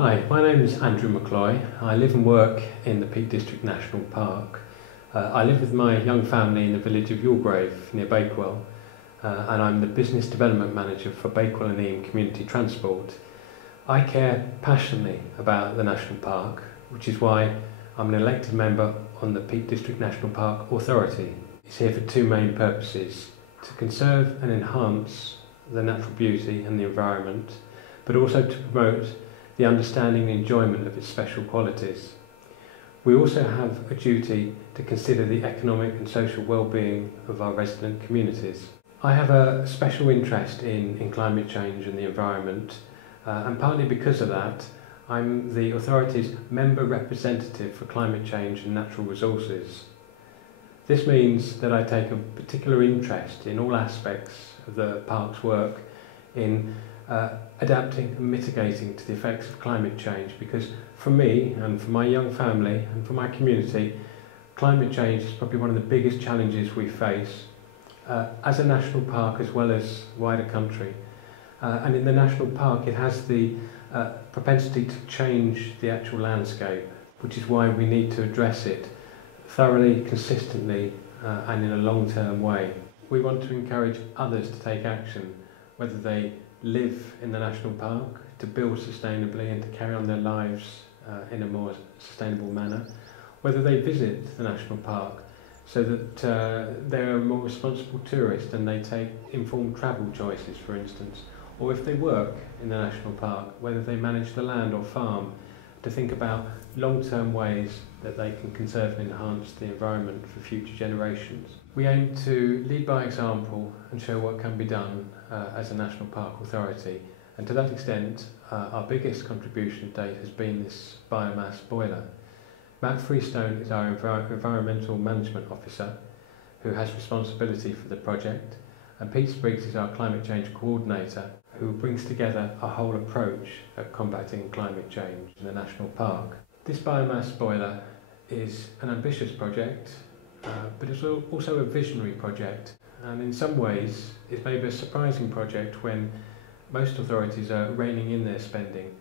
Hi, my name is Andrew McCloy. I live and work in the Peak District National Park. I live with my young family in the village of Yorgrave near Bakewell, and I'm the Business Development Manager for Bakewell and Eam Community Transport. I care passionately about the National Park, which is why I'm an elected member on the Peak District National Park Authority. It's here for two main purposes: to conserve and enhance the natural beauty and the environment, but also to promote the understanding and enjoyment of its special qualities. We also have a duty to consider the economic and social well-being of our resident communities. I have a special interest in climate change and the environment, and partly because of that, I'm the authority's member representative for climate change and natural resources. This means that I take a particular interest in all aspects of the park's work in adapting and mitigating to the effects of climate change, because for me and for my young family and for my community, climate change is probably one of the biggest challenges we face as a national park as well as wider country. And in the national park it has the propensity to change the actual landscape, which is why we need to address it thoroughly, consistently and in a long-term way. We want to encourage others to take action, whether they live in the national park, to build sustainably and to carry on their lives in a more sustainable manner, whether they visit the national park so that they're a more responsible tourist and they take informed travel choices, for instance, or if they work in the national park, whether they manage the land or farm, to think about long-term ways that they can conserve and enhance the environment for future generations. We aim to lead by example and show what can be done as a National Park Authority, and to that extent our biggest contribution to date has been this biomass boiler. Matt Freestone is our Environmental Management Officer who has responsibility for the project, and Pete Spriggs is our Climate Change Coordinator who brings together a whole approach at combating climate change in the National Park. This biomass boiler is an ambitious project, but it's also a visionary project, and in some ways it's maybe a surprising project when most authorities are reining in their spending.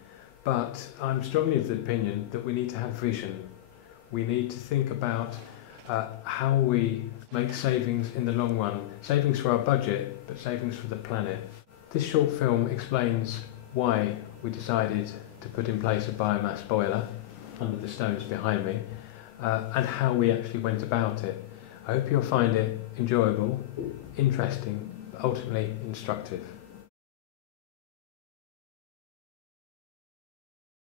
But I'm strongly of the opinion that we need to have vision. We need to think about how we make savings in the long run, savings for our budget, but savings for the planet. This short film explains why we decided to put in place a biomass boiler under the stones behind me, and how we actually went about it. I hope you'll find it enjoyable, interesting, but ultimately instructive.